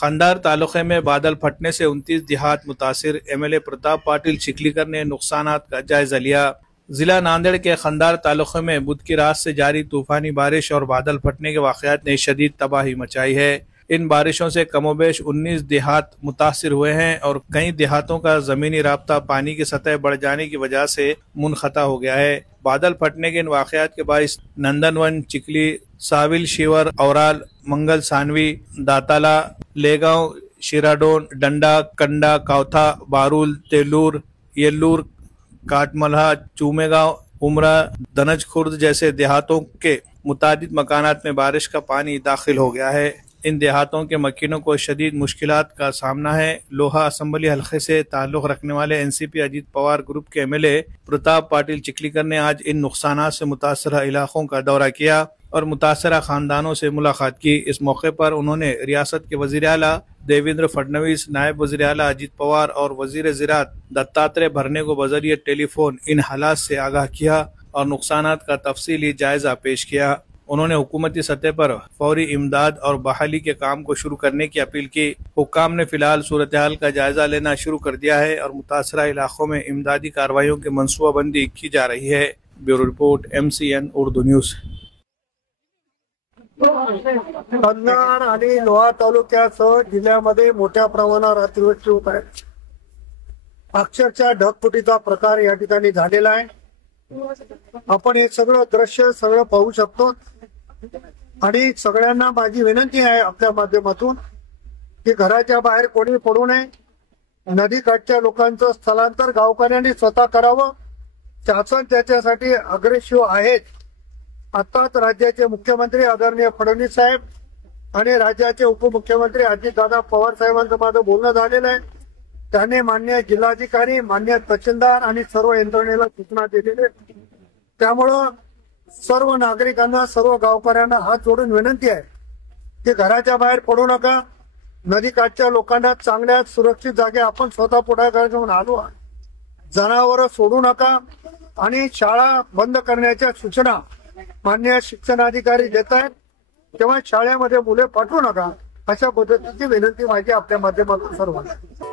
खंडार तालुके में बादल फटने से 29 देहात मुतासिर। एमएलए प्रताप पाटिल चिखलीकर ने नुकसानात का जायजा लिया। जिला नांदेड़ के खंडार तालुके में बुध की रात से जारी तूफानी बारिश और बादल फटने के वाक़यात ने शदीद तबाही मचाई है। इन बारिशों से कमोबेश 19 देहात मुतासिर हुए हैं और कई देहातों का जमीनी राब्ता पानी की सतह बढ़ जाने की वजह से मुनखता हो गया है। बादल फटने के इन वाक़यात के बाइस नंदनवन, चिखली, साविल, शिवर, औराल, मंगल, सानवी, दाताला, लेगांव, शिराडोन, डंडा, कंडा, कावथा, बारूल, तेलूर, येल्लूर, काटमल्हा, चूमेगांव, उमरा, दनज खुर्द जैसे देहातों के मुतादिद मकानात में बारिश का पानी दाखिल हो गया है। इन देहातों के मकीनों को शदीद मुश्किलात का सामना है। लोहा असम्बली हल्के से ताल्लुक़ रखने वाले एनसीपी अजीत पवार ग्रुप के एमएलए प्रताप पाटिल चिखलीकर ने आज इन नुकसानात से मुतासरा इलाकों का दौरा किया और मुतासरा खानदानों से मुलाकात की। इस मौके पर उन्होंने रियासत के वज़ीर आला देवेंद्र फडणवीस, नायब वज़ीर आला अजीत पवार और वज़ीर ज़राअत दत्तात्रेय भरने को बज़रिए टेलीफोन इन हालात से आगाह किया और नुकसानात का तफसीली जायजा पेश किया। उन्होंने हुकूमती सतह पर फौरी इमदाद और बहाली के काम को शुरू करने की अपील की। हुक्काम ने फिलहाल सूरत हाल का जायजा लेना शुरू कर दिया है और मुतासरा इलाकों में इमदादी कार्रवाइयों की मनसूबाबंदी की जा रही है। Bureau report, MCN Urdu news. Kandhar आणि लोहा तालुक्यासह जिल्ह्यामध्ये मोठ्या प्रमाणावर अतिवृष्टी होत आहे। अक्षरशः ढगफुटीचा प्रकार या ठिकाणी झालेला आहे। आपण हे सगळं दृश्य पाहू शकतो आणि सगळ्यांना माझी विनंती आहे आपल्या माध्यमातून की घराच्या बाहेर कोणी पडू नये। नदीकाठच्या लोकांचं स्थलांतर गावकऱ्यांनी स्वतः करावं। शासन त्याच्यासाठी अग्रेसिव्ह आहेत। आताच राज्याचे मुख्यमंत्री आदरणीय फडणवीस साहेब आणि राज्याचे उपमुख्यमंत्री अजितदादा पवार साहेबांचं माझं बोलणं झालेलं आहे। त्यांनी मान्य जिल्हाधिकारी, मान्य तहसीलदार आणि सर्व यंत्रणेला सूचना दिलेल्या आहेत। त्यामुळं सर्व नागरिकांना, सर्व गावकऱ्यांना हात जोडून विनंती आहे की घराच्या बाहेर पडू नका। नदीकाठच्या लोकांना चांगल्या सुरक्षित जागे आपण स्वतः पुढाकार घेऊन आलो। जनावरं सोडू नका आणि शाळा बंद करण्याच्या सूचना मान्य शिक्षणाधिकारी देत आहेत, तेव्हा शाळेमध्ये मुले पाठवू नका अशा पद्धतीची विनंती माझी आपल्या माध्यमातून सर्वांना।